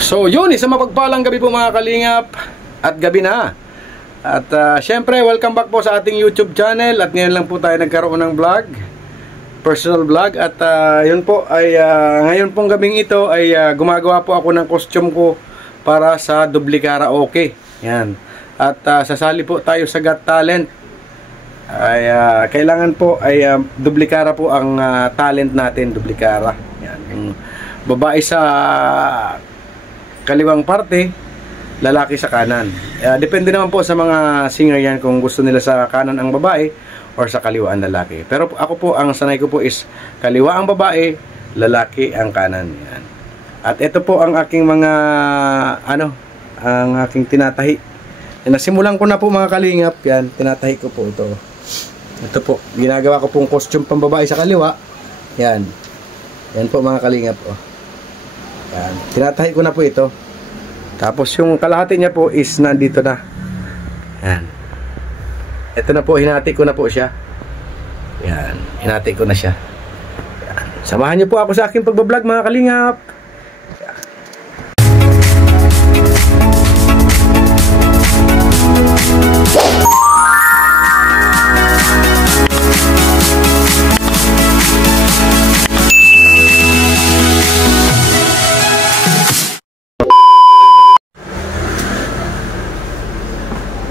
So yun, isang mapagpalang gabi po mga kalingap. At gabi na. At syempre, welcome back po sa ating YouTube channel. At ngayon lang po tayo nagkaroon ng vlog, personal vlog. At yun po ay ngayon pong gabing ito ay gumagawa po ako ng costume ko para sa Dubli Karaoke. Yan. At sasali po tayo sa Got Talent. Ay kailangan po ay dublikara po ang talent natin, dublikara. Yan, yung babae sa kaliwang parte, lalaki sa kanan. Depende naman po sa mga singer yan kung gusto nila sa kanan ang babae or sa kaliwa ang lalaki. Pero ako po, ang sanay ko po is kaliwa ang babae, lalaki ang kanan. Yan. At ito po ang aking mga ang aking tinatahi. Nasimulan ko na po mga kalingap. Yan, tinatahi ko po ito. Ito po, ginagawa ko pong costume pambabae sa kaliwa. Yan. Yan po mga kalingap. Oh. Yan. Tinatahi ko na po ito. Tapos yung kalahati niya po is nandito na. Yan. Ito na po, hinati ko na po siya. Yan. Hinati ko na siya. Yan. Samahan niyo po ako sa aking pagbablog mga kalingap.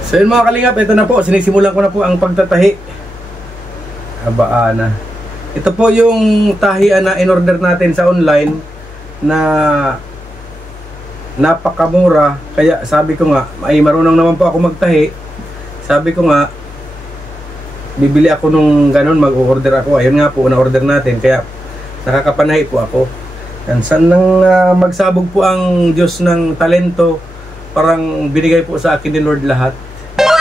So yun mga kalingap, ito na po, sinisimulan ko na po ang pagtatahi. Abaan na. Ito po yung tahian na in-order natin sa online na napakamura. Kaya sabi ko nga, ay marunong naman po ako magtahi. Sabi ko nga, bibili ako nung ganun, mag-order ako. Ayun nga po, na-order natin. Kaya nakakapanahi po ako. Yan, saan nang magsabog po ang Diyos ng talento, parang binigay po sa akin ni Lord lahat.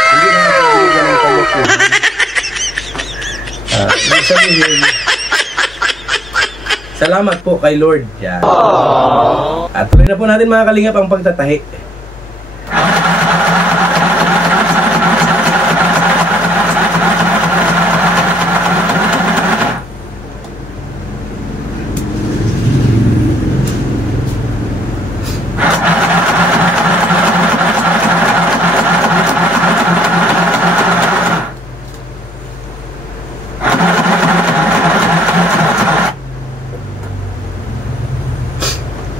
Hindi na ako binigyan ng talento. Ibig sabihin, salamat po kay Lord. Yan. At tuloy na po natin mga kalingap ang pagtatahi.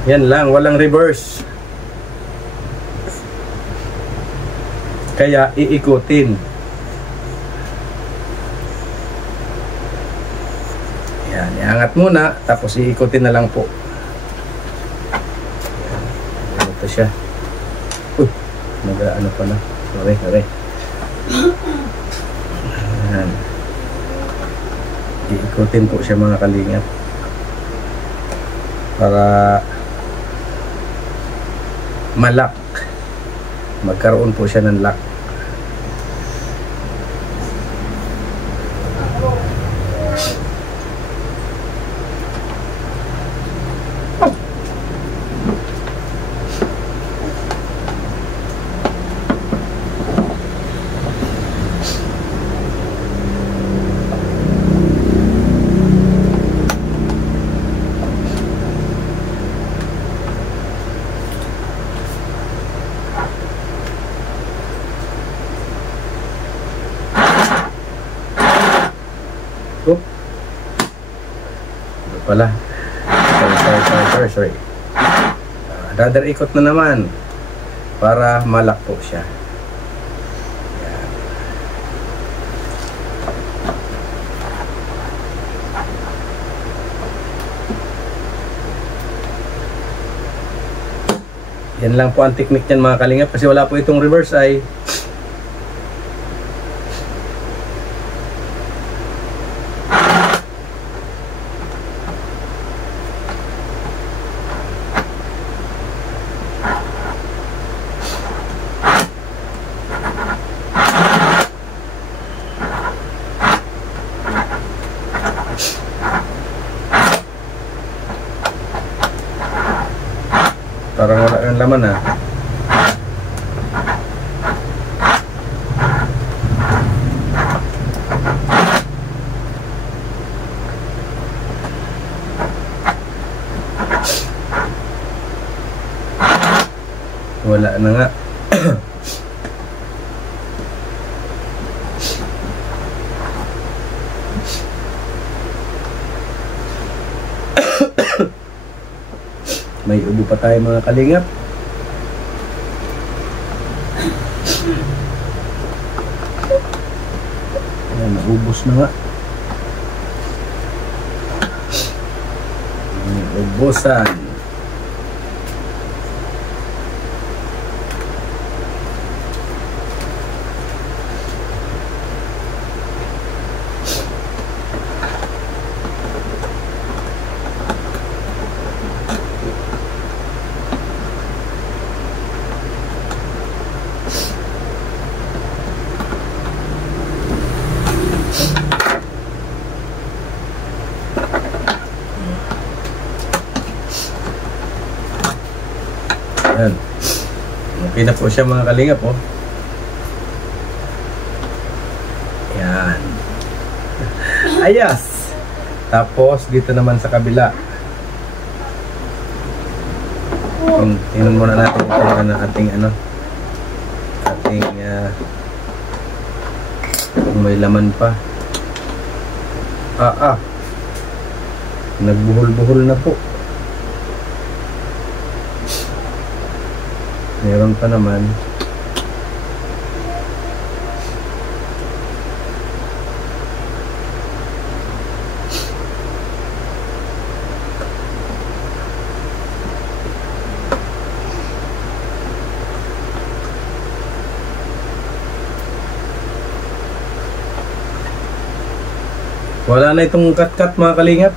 Yan lang, walang reverse. Kaya iikutin. Yan, iangat muna, tapos iikutin na lang po. Yan, ito siya. Nag-ano pa na. Sorry. Yan. Iikutin po siya mga kalingap. Para malak, magkaroon po siya ng lock. Wala. Sorry. Another ikot na naman para malak po siya. Yan lang po ang technique niyan mga kalingap kasi wala po itong reverse ay. Parang wala kang laman ah. Wala na nga. May ubo pa tayo mga kalingap. Ayan, naubos na nga. Ubusan. Ayan. Okay na po siya mga kalingap, oh. Ayan. Ayos. Tapos dito naman sa kabila. Tingnan muna natin kung ating kung may laman pa. Nagbuhol-buhol na po. Meron pa naman. Wala na itong cut-cut mga kalingap.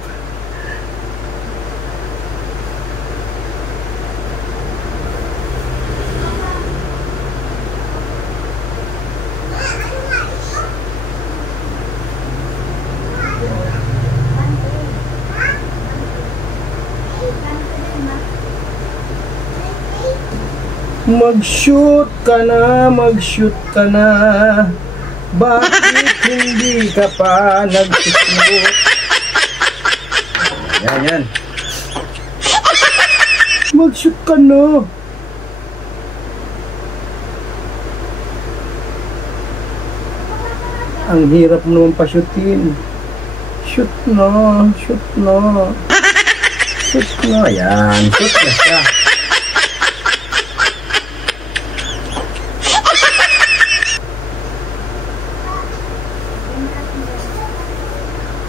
Mag-shoot ka na, mag-shoot ka na. Bakit hindi ka pa nag-shoot? Yan. Mag-shoot ka na. Ang hirap naman pa-shootin. Shoot na, shoot na. Shoot na, yan. Shoot na siya.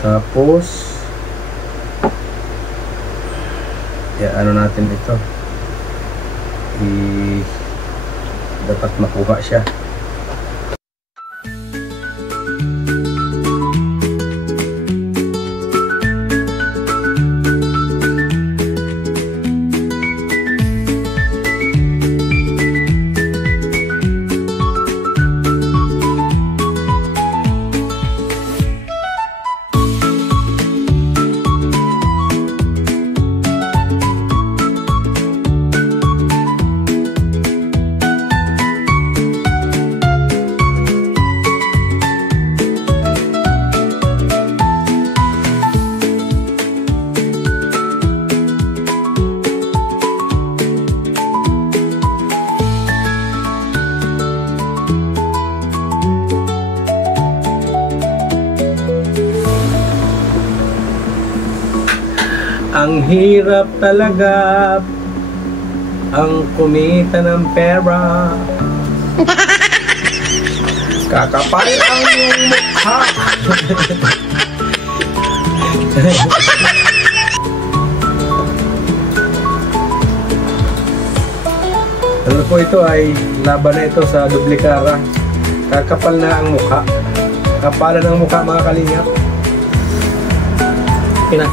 Tapos ano natin ito, dapat makuha siya. Ang hirap talaga ang kumita ng pera. Kakapal ang iyong mukha. Ano po ito ay laban na ito sa duplikara. Kakapal na ang mukha. Kapalan ng mukha mga kalingap. Kina.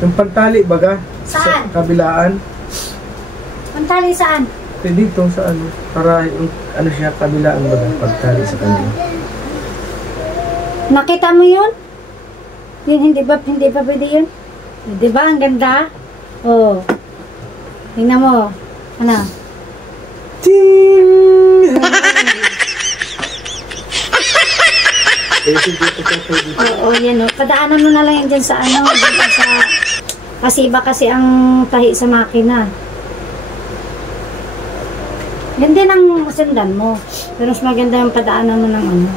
Yung pantali baga? Saan? Sa kabilaan. Pantali saan? Dito sa ano. Para yung ano siya, kabilaan baga. Pantali sa kanya. Nakita mo yun? Yun, hindi ba pwede yun? Di ba? Ang ganda. Oh. Tingnan mo. Ano? Ting! Oo, yan o. Padaanan mo na lang yan dyan sa ano. Dyan sa... Kasi iba kasi ang tahi sa makina. Yan din ang sundan mo. Pero mas maganda yung padaanan mo ng ano.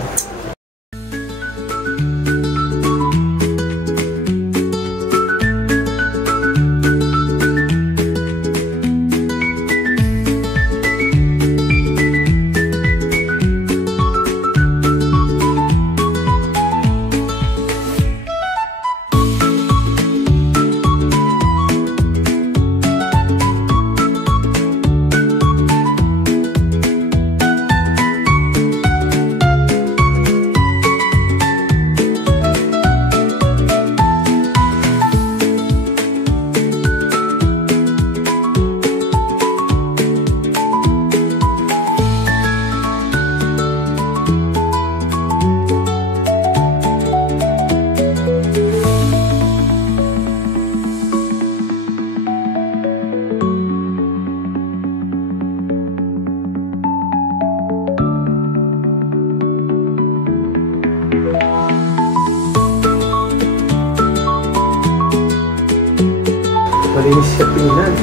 Malinis siya tingnan.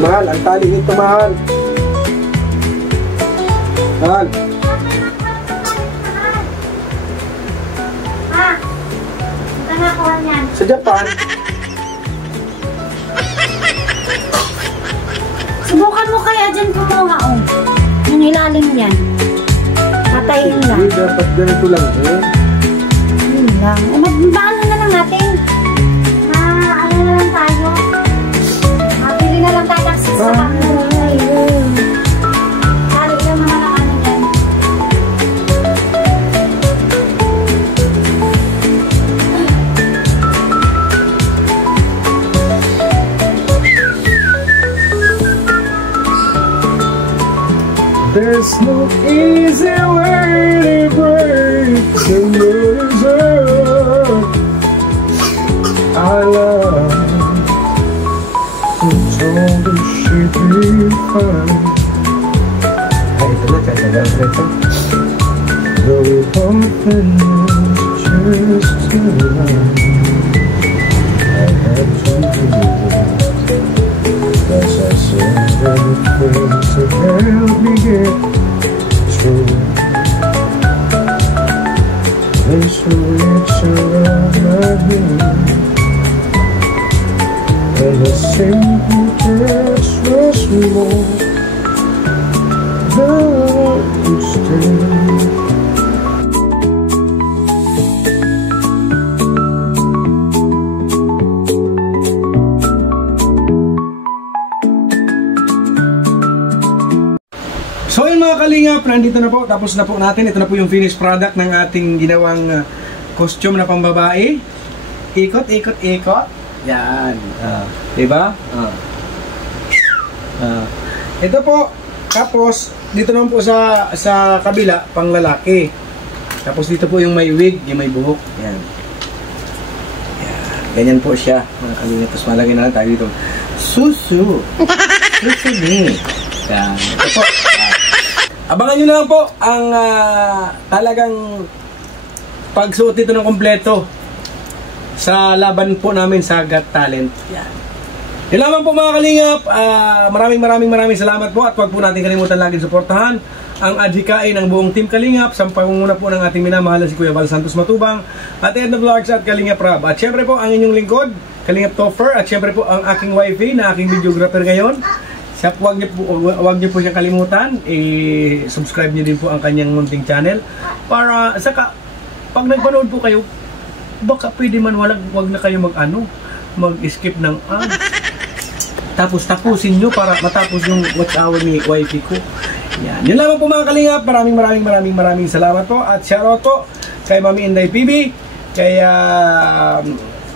Mahal, ang tali nito mahal. Mahal. Ha? Saan nakuha niyan? Sa Japan. Subukan mo kaya dyan kumuha o. Yung ilalim niyan. Patayin lang. Hindi, dapat ganito lang eh. Yun lang. Magbaano na lang natin. Ano na lang tayo. Pili na lang tayo sa bakit. Ayun. Sali lang naman ang ano dyan. There's no easy way to break somebody's heart. I love who told us she'd be fine. Ay, ito na, tatagal na ito. Though we both finished just tonight, I had to believe it. As I said, everything to help me get through. There's a reach around my head, and a simple touch was more than I could stand. So yun mga kalingap, nandito na po, tapos na po natin. Ito na po yung finished product ng ating ginawang costume na pambabae. Ikot, ikot, ikot. Yan. Diba? Ito po, tapos dito naman po sa kabila, pang lalaki. Tapos dito po yung may wig, yung may buhok. Yan. Yan. Ganyan po siya. Mga kalingap, tapos malagay na lang tayo dito. Susu. Susu ni. Yan. Ito po. Abangan nyo na lang po ang talagang pagsuot dito ng kompleto sa laban po namin sa Got Talent. Yan. Yun lamang po mga kalingap. Maraming salamat po at huwag po natin kalimutan laging suportahan ang adhikain ng buong Team Kalingap sa pangunguna po ng ating minamahal na si Kuya Val Santos Matubang at Edna Vlogs at Kalingap Rab. At syempre po ang inyong lingkod, Kalingap Topher, at syempre po ang aking wifey na aking videographer ngayon. Huwag niyo po siyang kalimutan, i-subscribe niyo din po ang kanyang munting channel para saka pag nagpanood po kayo, baka pwede man wag na kayo mag-skip ng ads. Tapos tapusin niyo para matapos yung watch hour ni wifey ko. Yan. Yun lamang po mga kalingap. Maraming salamat po at shoutout po kay Mami Inday PB, kay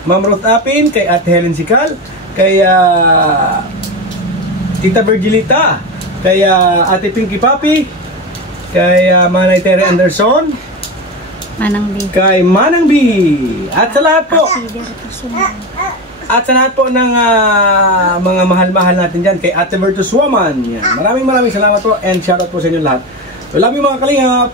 Ma'am Ruth Apin, kay Ate Helen Sical, kay Tita Virgilita, kay Ate Pinky Papi, kay Manay Terry Anderson, Manang B. kay Manang B. At sa lahat po, at sa lahat po ng mga mahal-mahal natin dyan, kay Ate Virtus Woman. Yan. Maraming salamat po and shoutout po sa inyo lahat. We love you mga kalingap.